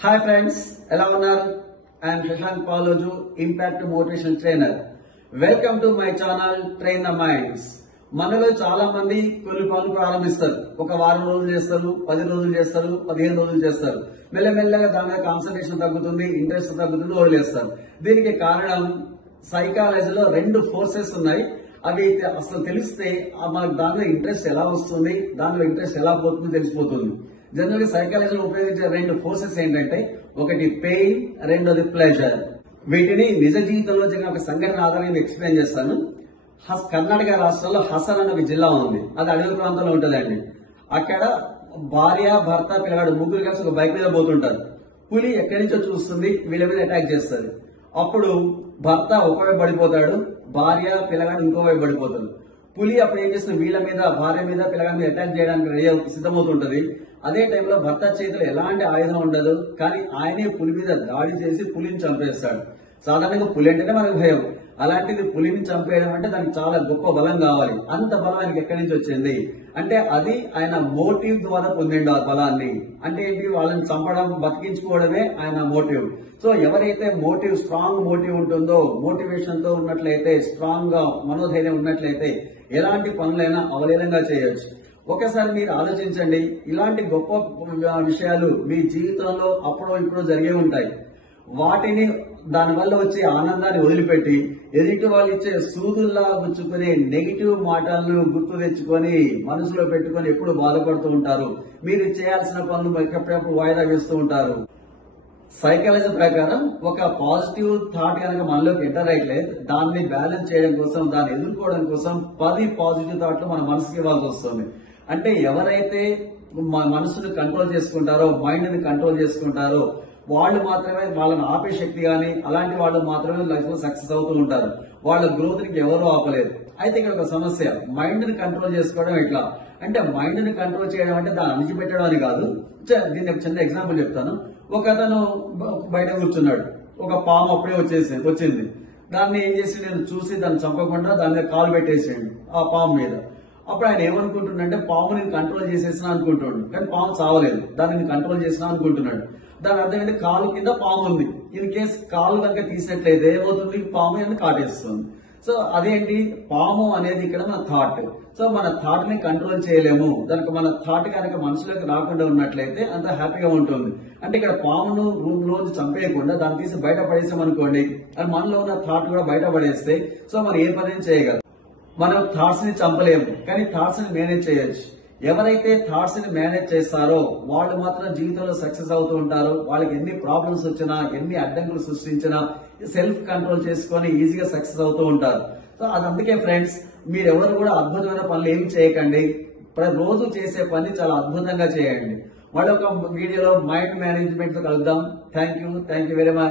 Hi friends, ఎలా ఉన్నారు? I'm Shashank Paloju, impact motivation trainer. Welcome to my channel train the minds. మనలో చాలా మంది కొన్ని పనులు ప్రారంభిస్తారు. ఒక వారం రోజులు చేస్తారు, 10 రోజులు చేస్తారు, 15 రోజులు చేస్తారు. మెల్లమెల్లగా దాని మీద కాన్సన్ట్రేషన్ తగ్గుతుంది, ఇంట్రెస్ట్ తగ్గుతుంది, వదిలేస్తారు. దీనికి కారణం సైకాలజీలో 2 ఫోర్సెస్ ఉన్నాయి. అవి అసలు తెలిస్తే మనకు దానిలో ఇంట్రెస్ట్ ఎలా వస్తుంది, దానిలో ఇంట్రెస్ట్ ఎలా పోతుందో తెలిసిపోతుంది. జనరల్ గా సైకాలజీలో ఉపయోగించే 2 ఫోర్సెస్ ఏంటంటే, ఒకటి పెయిన్, రెండోది ప్లెజర్. వీటిని నిజ జీవితంలో జరిగిన ఒక సంఘటన ఆధారంగా ఎక్స్ప్లెయిన్ చేస్తాను. కర్ణాటక రాష్ట్రంలో హసన్ అనే ఒక జిల్లా ఉంది. అది అడవి ప్రాంతంలో ఉంటుందండి. అక్కడ భార్య, భర్త, పిల్లగాడు ముగ్గురు కలిసి ఒక బైక్ మీద పోతుంటారు. పులి ఎక్కడి నుంచో చూస్తుంది, వీళ్ళ మీద అటాక్ చేస్తుంది. అప్పుడు భర్త ఒకవైపు పడిపోతాడు, భార్య, పిల్లగాడు ఇంకో వైపు పడిపోతాడు. పులి అప్పుడు ఏం చేస్తుంది, వీళ్ళ మీద, భార్య మీద, పిల్లగాడి మీద అటాక్ చేయడానికి రెడీ సిద్ధమవుతుంటది. అదే టైంలో భర్త చేతిలో ఎలాంటి ఆయుధం ఉండదు, కానీ ఆయనే పులి మీద దాడి చేసి పులిని చంపేస్తాడు. సాధారణంగా పులి అంటేనే మనకు భయం. అలాంటిది పులిని చంపేయడం అంటే దానికి చాలా గొప్ప బలం కావాలి. అంత బలం ఆయనకి ఎక్కడి నుంచి వచ్చింది అంటే, అది ఆయన మోటివ్ ద్వారా పొందిండు ఆ బలాన్ని. అంటే ఏంటి, వాళ్ళని చంపడం, బతికించుకోవడమే ఆయన మోటివ్. సో ఎవరైతే మోటివ్, స్ట్రాంగ్ మోటివ్ ఉంటుందో, మోటివేషన్ తో ఉన్నట్లయితే, స్ట్రాంగ్ గా మనోధైర్యం ఉన్నట్లయితే ఎలాంటి పనులైనా అవలీలంగా చేయొచ్చు. ఒకసారి మీరు ఆలోచించండి, ఇలాంటి గొప్ప విషయాలు మీ జీవితంలో అప్పుడో ఇప్పుడు జరిగే ఉంటాయి. వాటిని, దానివల్ల వచ్చే ఆనందాన్ని వదిలిపెట్టి ఎదుటి వాళ్ళు ఇచ్చే సూదుల్లా గుచ్చుకునే నెగిటివ్ మాటలను గుర్తు తెచ్చుకొని మనసులో పెట్టుకొని ఎప్పుడు బాధపడుతూ ఉంటారు. మీరు చేయాల్సిన పనులు ఎక్కడెప్పుడు వాయిదా వేస్తూ ఉంటారు. సైకాలజీ ప్రకారం ఒక పాజిటివ్ థాట్ కనుక మనలోకి ఎంటర్ అయ్యట్లేదు, దాన్ని బ్యాలెన్స్ చేయడం కోసం, దాన్ని ఎదుర్కోవడం కోసం 10 పాజిటివ్ థాట్లు మన మనసుకి ఇవ్వాల్సి వస్తుంది. అంటే ఎవరైతే మనసును కంట్రోల్ చేసుకుంటారో, మైండ్ ని కంట్రోల్ చేసుకుంటారో, వాళ్ళు మాత్రమే, వాళ్ళని ఆపే శక్తి గాని అలాంటి వాళ్ళు మాత్రమే లైఫ్ లో సక్సెస్ అవుతూ ఉంటారు. వాళ్ళ గ్రోత్ కి ఎవరూ ఆపలేదు. అయితే ఇక్కడ ఒక సమస్య, మైండ్ ని కంట్రోల్ చేసుకోవడం ఎట్లా అంటే, మైండ్ ని కంట్రోల్ చేయడం అంటే దాన్ని అణిచిపెట్టడం అని కాదు. దీన్ని ఒక చిన్న ఎగ్జాంపుల్ చెప్తాను. ఒక అతను బయట కూర్చున్నాడు, ఒక పాము అప్పుడే వచ్చింది. దాన్ని ఏం చేసి, నేను చూసి దాన్ని చంపకుండా దాని మీద కాలు పెట్టేసాడు ఆ పాము మీద. అప్పుడు ఆయన ఏమనుకుంటున్నాడంటే, పాము నేను కంట్రోల్ చేసేసినా అనుకుంటున్నాడు, కానీ పాము చావలేదు, దాన్ని నేను కంట్రోల్ చేసినా అనుకుంటున్నాడు. దాని అర్థం ఏంటి, కాలు కింద పాము ఉంది. ఇన్ కేసు కాలు కనుక తీసినట్లయితే ఏమవుతుంది, పాము అని కాటేస్తుంది. సో అదేంటి, పాము అనేది ఇక్కడ మన థాట్. సో మన థాట్ ని కంట్రోల్ చేయలేము. దానికి మన థాట్ కనుక మనసులోకి రాకుండా ఉన్నట్లయితే అంత హ్యాపీగా ఉంటుంది. అంటే ఇక్కడ పామును రూమ్ లోంచి చంపేయకుండా దాన్ని తీసి బయట పడేసామనుకోండి, అది మనలో ఉన్న థాట్ కూడా బయట పడేస్తే సో మనం ఏ పని చేయగలం. మనం థాట్స్ ని చంపలేము, కానీ థాట్స్ ని మేనేజ్ చేయొచ్చు. ఎవరైతే థాట్స్ ని మేనేజ్ చేస్తారో వాళ్ళు మాత్రం జీవితంలో సక్సెస్ అవుతూ ఉంటారు. వాళ్ళకి ఎన్ని ప్రాబ్లమ్స్ వచ్చినా, ఎన్ని అడ్డంకులు సృష్టించినా సెల్ఫ్ కంట్రోల్ చేసుకొని ఈజీగా సక్సెస్ అవుతూ ఉంటారు. సో అది అందుకే ఫ్రెండ్స్, మీరెవరు కూడా అద్భుతమైన పనులు ఏమి చేయకండి. రోజు చేసే పని చాలా అద్భుతంగా చేయండి. మళ్ళీ ఒక వీడియోలో మైండ్ మేనేజ్మెంట్ తో కలుద్దాం. Thank you very much.